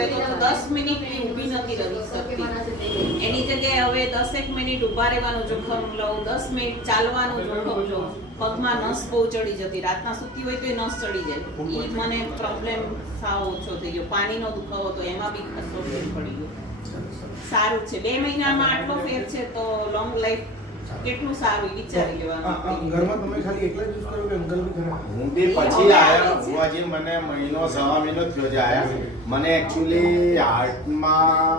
કરે તો 10 મિનિટ ઊભી નથી રહી શકતી. એની જગ્યાએ હવે 10 મિનિટ ઊભા રહેવાનું જોખમ લઉં, 10 મિનિટ ચાલવાનું જોખમ લઉં. પગમાં નસ બહુ ચડી જતી, રાતના સૂતી હોય તો એ નસ ચડી જાય. એ મને પ્રોબ્લેમ સાવ ઓછો થઈ ગયો. પાણીનો દુખાવો તો એમાં બી ખાસો ફેર પડી ગયો. સારું છે, 2 મહિનામાં આટલો ફેર છે તો લોંગ લાઈફ કેટલું સારું વિચારી લેવાનું. ઘરમાં તમે ખાલી એકલા જ યુઝ કરો કે અંકલ બી ખરા? હું બી પછી આયા ભુવાજી, મને મહિનો સવા મહિનો થયો છે આયા. મને એકચ્યુઅલી હાર્ટમાં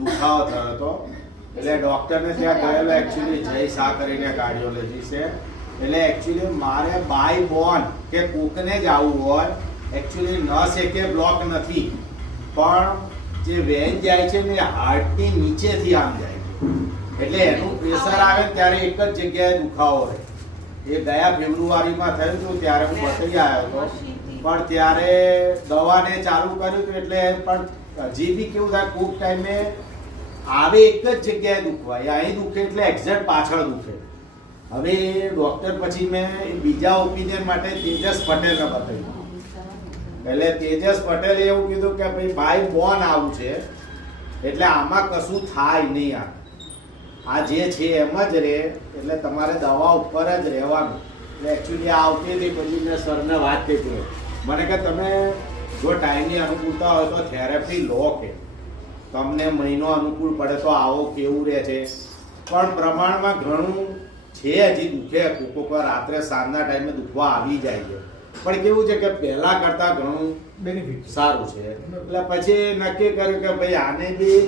દુખાવો થયો હતો, એટલે ડોક્ટરને ત્યાં ગયેલો. એકચ્યુઅલી જય શાહ કરીને કાર્ડિયોલોજી છે, એટલે એકચ્યુઅલી મારે બાય બોર્ન કે કોકને જ આવું હોય, એકચ્યુઅલી નસ એકે બ્લોક નથી, પણ જે વેન જાય છે ને હાર્ટની નીચેથી આમ જાય છે, એટલે એનું પ્રેશર આવે ત્યારે એક જ જગ્યાએ દુખાવો રહે. એ ગયા ફેબ્રુઆરીમાં થયું હતું ત્યારે હું બતાવી આવ્યો હતો, પણ ત્યારે દવાને ચાલુ કર્યું હતું એટલે પણ હજી બી કેવું થાય, કોક ટાઈમે આવે એક જ જગ્યાએ દુખવાય, અહીં દુખે એટલે એક્ઝેક્ટ પાછળ દુખે. હવે ડોક્ટર પછી મેં બીજા ઓપિનિયન માટે તેજસ પટેલને બતાવ્યું. એટલે તેજસ પટેલે એવું કીધું કે ભાઈ બાય બોર્ન આવું છે, એટલે આમાં કશું થાય નહીં, આ જે છે એમ જ રહે, એટલે તમારે દવા ઉપર જ રહેવાનું. એટલે એકચ્યુઅલી આવતી હતી, પછી મેં સરને વાત કરી, મને કે તમે જો ટાઈમની અનુકૂળતા હોય તો થેરેપી લો, કે તમને મહિનો અનુકૂળ પડે તો આવો, કેવું રહે છે. પણ પ્રમાણમાં ઘણું છે, હજી દુખે, કોક વાર રાત્રે સાંજના ટાઈમે દુખવા આવી જાય છે, પણ કેવું છે કે પહેલા કરતા ઘણું બેનિફિટ સારું છે. એટલે પછી નક્કી કર્યું કે ભાઈ આને બી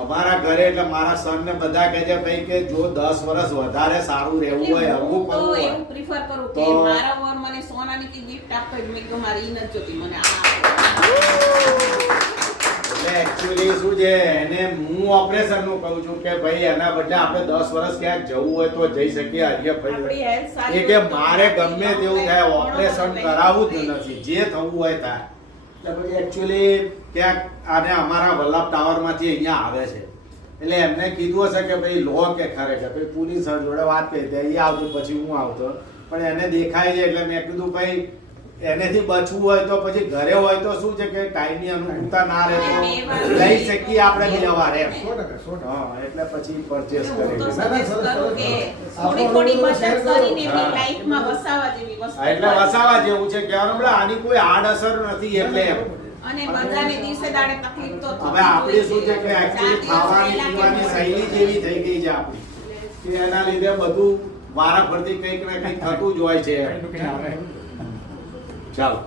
અમારા ઘરે, એટલે મારા સન ને બધા કહે છે ભાઈ કે જો 10 વર્ષ વધારે સારું રહેવું હોય, હરવું તો કરવું હોય એવું પ્રિફર કરું કે તો મારા વર મને સોનાની કે ગિફ્ટ આપે, મેં કીધું મારી ઈ નથી જોતી, મને આ એટલે એકચ્યુઅલી શું છે, એને હું ઓપરેશન નું કહું છું કે ભાઈ એના બદલે આપણે 10 વર્ષ ક્યાંક જવું હોય તો જઈ શકીએ. આપણી health સારી એ કે હોય તો મારે ગમે તેવું થાય, ઘણો ઓપરેશન બધો કરાવવું જ benefit નથી, જે થવું હોય થાય. એટલે પછી એકચ્યુઅલી ક્યાંક આને અમારા વલ્લભ ટાવર માંથી અહીંયા આવે છે, એટલે એમને કીધું હશે કે ભાઈ લો, કે ખરેખર ભાઈ પોલીસ જોડે વાત કરી હતી, એ આવતું પછી હું આવતો, પણ એને દેખાય છે એટલે મેં કીધું ભાઈ એનેથી બચવું હોય તો પછી ઘરે હોય તો શું છે કે ટાઈમની અનુકૂળતા ના રહે તો લઈ શકીએ આપણે બી અવારે એમ. 100%. હા, એટલે પછી પરચેસ હું તો કરી. suggest કરું કે થોડી થોડી બચત કરીને એની લાઈફમાં વસાવા જેવી વસ્તુ એટલે વસાવા જેવું છે કહેવાનું, એટલે આની કોઈ આડઅસર નથી, એટલે એમ. અને બધાને દિવસે દાડે તકલીફ તો હવે આપણી શું છે કે એકચ્યુઅલી ખાવાની પીવાની શૈલી જેવી થઈ ગઈ છે આપણી, કે એના લીધે બધું વારાફરતી કંઈક ને કંઈક થતું જ હોય છે. ચાલો.